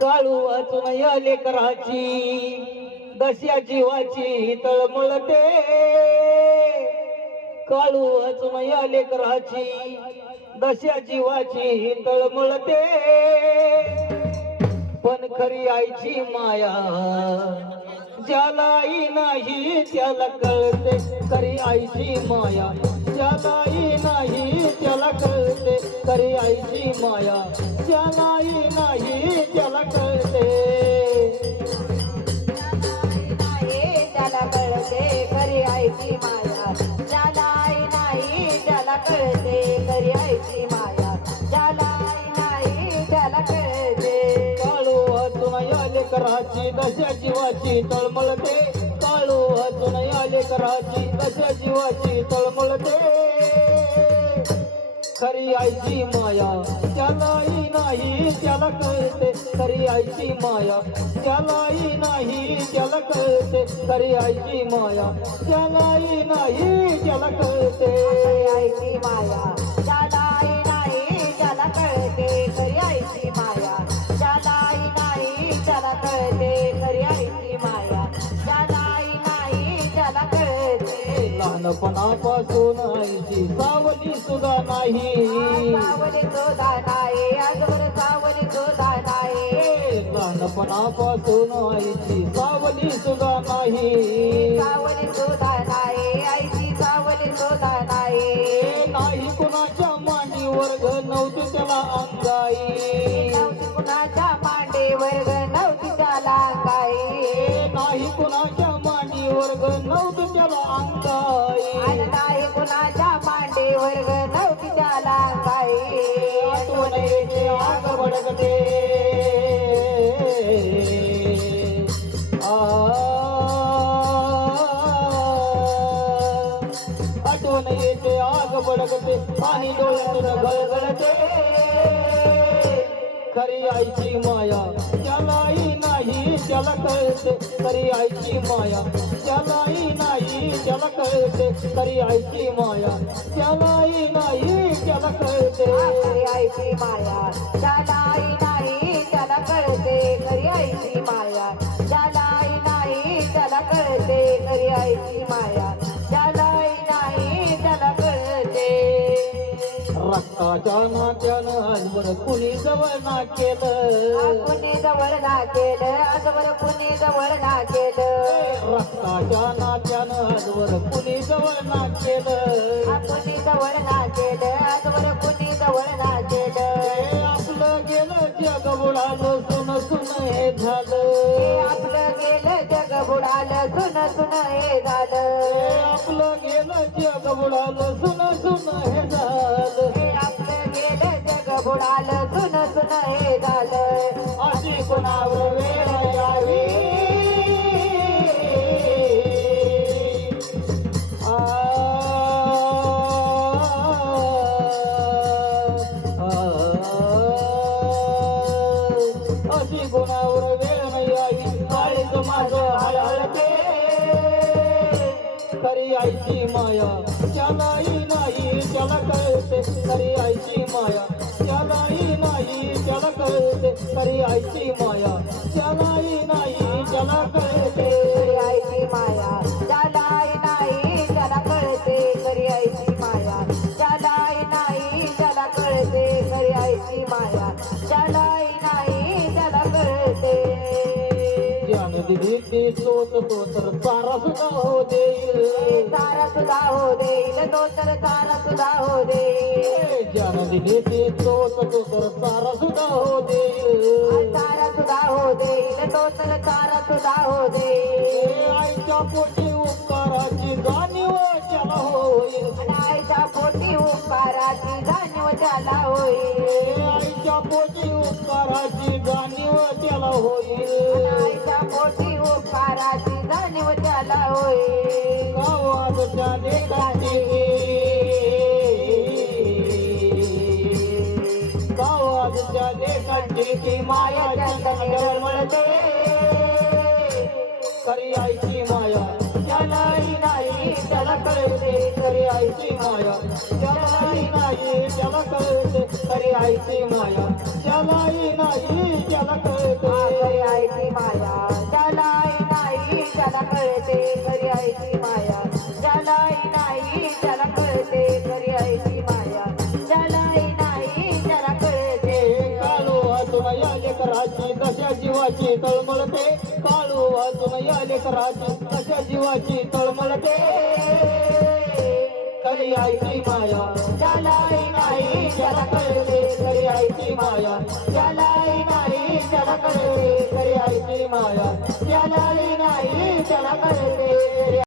काळू वाचून या लेकराची दश्या जीवाची तळमळते काळू वाचून या लेकराची दश्या जीवाची तळमळते पण खरी आईची माया ज्यालाही नाही त्याला कळते. खरी आईची माया ज्यालाही नाही त्याला कळते. खरी आईची माया ज्याला आई नाही त्याला कळते. नाही त्याला कळते. खरी आईची माया ज्याला आई नाही त्याला कळते. खरी आईची माया ज्याला आई नाही त्याला कळते. काळू वाचून आले कराची दशा जीवाची तळमळते. काळू वाचून आले कराची दशा जीवाची तळमळते. खरी आईची माया त्यालाही नाही त्याला कळते. खरी आईची माया त्यालाही नाही त्याला कळते. खरी आईची माया त्यालाही नाही त्याला कळते. आईची माया लहानपणापासून आईची सावली सुद्धा नाही. सावली सुद्धा नाही. आजवर सावली सुद्धा नाही. लहानपणापासून आईची सावली सुद्धा नाही. आग आठवण येते आग बडकते पाणी डोळ्यातून गळगळते. खरी आईची माया त्यालाही नाही त्याला कळते. खरी आईची माया त्यालाही नाही त्याला कळते. खरी आईची माया त्यालाही नाही त्याला कळते. खरी आईची माया. रक्ताच्या नात्यानं आजवर कुणी जवळ ना केलं कुणी जवळ ना केलं आजवर कुणी जवळ ना केलं रक्ताच्या नात्यानं आजवर कुणी जवळ ना केलं कुणी जवळ ना केलं आजवर कुणी जवळ ना केलं आपलं गेलं जग बुडालं सुन सुन हे झालं. आपलं गेलं जग बुडालं सुन सुन हे झालं. आपलं गेलं जग बुडालं सुन सुन आ, वेळ नाही काळीच माझं हळहळते आईची माया त्यालाही नाही त्याला कळते. तरी आईची माया त्यालाही नाही त्याला कळते. तरी आईची माया ज्याने दिली ती तोच तो तर सारा सुद्धा हो देईल. तारा सुद्धा हो देईल तो तर तारा सुद्धा हो देईल. ज्याने दिली ती तोच तो तर सारा सुद्धा हो देईल. तारा सुद्धा हो देईल तो तर तारा सुद्धा हो देईल. आईच्या पोटी उपकाराची जाणीव त्याला होईल. आणि आईच्या पोटी उपकाराची जाणीव त्याला होईल. आईच्या पोटी उपकाराची जाणीव त्याला होईल. आईच्या पोटी उपकाराची जाणीव त्याला त्याने काठी ती माया चंदनावर म्हणते खरी आईची माया त्यालाही नाही त्याला कळते. खरी आईची माया त्यालाही नाही त्याला कळते. खरी आईची माया? ज्याला नाही त्याला कळते घरी आईची माया. ज्याला नाही कळते. काळू वाचून आले कराची काळू वाचून आले जीवाची तळमळते? घरी आईची माया? ज्याला नाही त्याला कळते घरी आईची माया. ज्याला नाही त्याला कळते घरी आईची माया. La vida es.